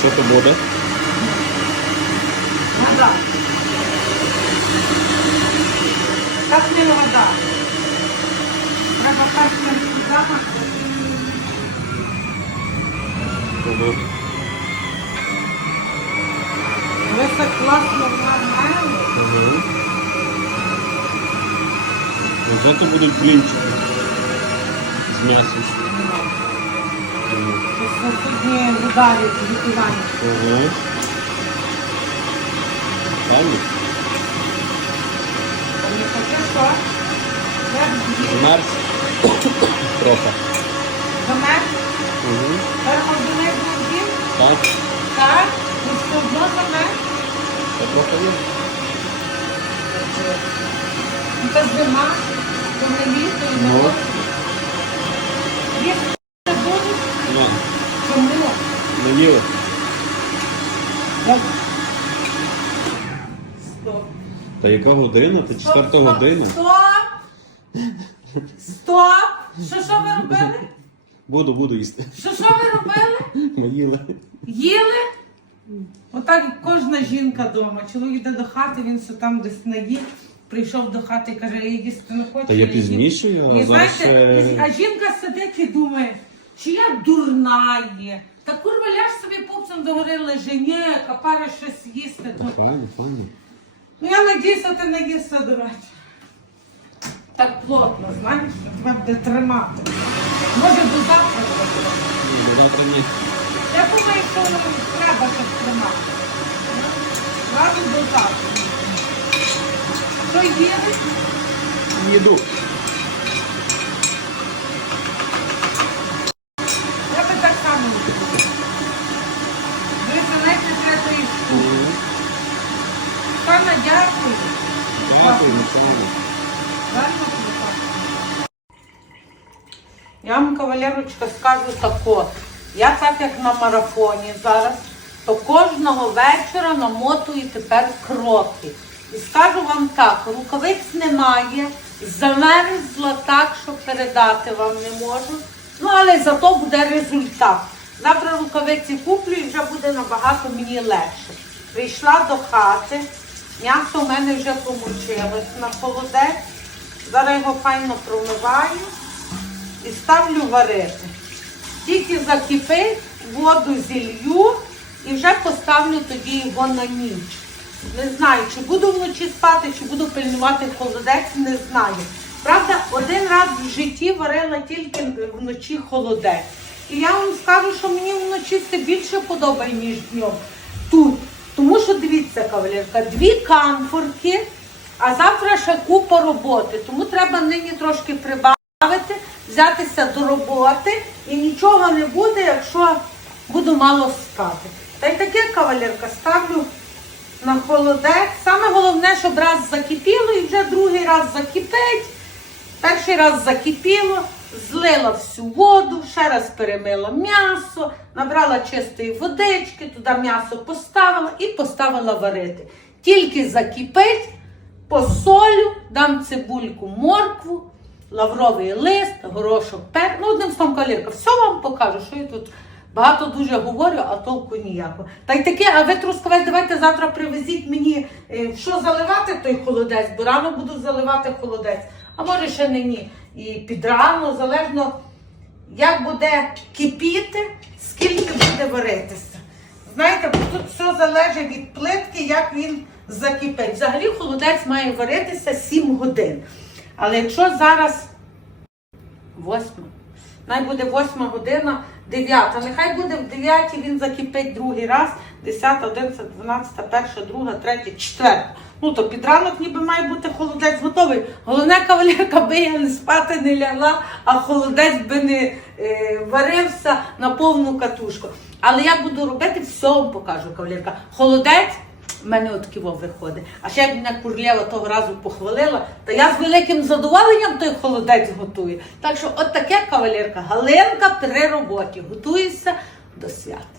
Що то буде? Вода. Так не вода. Треба першим запах. Ого. Ви так класно нормально. Ага. Ну, Зато будуть блінчики з м'ясом. Сьогодні ударить випивання. Ага. Правильно? Не таке що? Замерз трохи. Замер? Угу. Термодинник був дім? Так, Так. Ну все одно замер? я трохи є. Ну це зима, то не літо і Ну. Не буде? На, Чому? Їли. Стоп. Та яка година? Та четверта година. Стоп! Стоп! Що що ви робили? Буду, буду їсти. Що що ви робили? Ми їли. Їли? Отак кожна жінка вдома. Чоловік йде до хати, він все там десь наїв, прийшов до хати і каже, я їсти не хочу. Та я їм». пізніше, я І зараз знаєте, ще- а жінка сидить і думає, чи я дурна є. Та курва ляж собі пупсом догори лежи, ні, капара щось їсти. То... Файно, файно. Ну я надіюся, ти не їсти до вечора. Так плотно, знаєш, що тебе буде тримати. Може до завтра. Ні, до завтра ні. Я думаю, що треба щоб тримати. Разом до завтра. Що їде? Їду. Я би так само робила. Дивіться, навіть не треба тої штуки. Пана, Я вам, кавалерочка, скажу тако. Я так як на марафоні зараз, то кожного вечора намотую тепер кроки. І скажу вам так, рукавиць немає, замерзла так, що передати вам не можу. Ну, але зато буде результат. Завтра рукавиці куплю і вже буде набагато мені легше. Прийшла до хати, м'ясо в мене вже помочилось на холодець. Зараз його файно промиваю і ставлю варити. Тільки закипить, воду зілью і вже поставлю тоді його на ніч. Не знаю, чи буду вночі спати, чи буду пильнувати холодець, не знаю. Правда, один раз в житті варила тільки вночі холодець. І я вам скажу, що мені вночі це більше подобає, ніж днем. Тут. Що дивіться, кавалерка, дві камфорки, а завтра ще купа роботи. Тому треба нині трошки прибавити, взятися до роботи і нічого не буде, якщо буду мало спати. Та й таке кавалерка ставлю на холодець. Саме головне, щоб раз закипіло і вже другий раз закипить. Перший раз закипіло, злила всю воду, ще раз перемила м'ясо, набрала чистої водички, туди м'ясо поставила і поставила варити. Тільки закипить, посолю, дам цибульку, моркву, лавровий лист, горошок, пер. Ну, одним словом, калірка, все вам покажу, що я тут багато дуже говорю, а толку ніякого. Та й таке, а ви трускавець, давайте завтра привезіть мені, е, що заливати той холодець, бо рано буду заливати холодець. А може ще нині. І під рано, залежно, як буде кипіти, скільки буде варитися. Знаєте, тут все залежить від плитки, як він закипить. Взагалі холодець має варитися 7 годин. Але якщо зараз восьма, най буде восьма година, дев'ята. Нехай буде в дев'ятій він закипить другий раз, десята, одинадцята, дванадцята, перша, друга, третя, четверта. Ну то під ранок ніби має бути холодець готовий. Головне кавалерка, би я не спати не лягла, а холодець би не е, варився на повну катушку. Але я буду робити, все вам покажу, кавалерка. Холодець в мене от ківо виходить. А ще як мене Курлєва того разу похвалила, то я з великим задоволенням той холодець готую. Так що от таке кавалерка, Галинка при роботі. Готується до свята.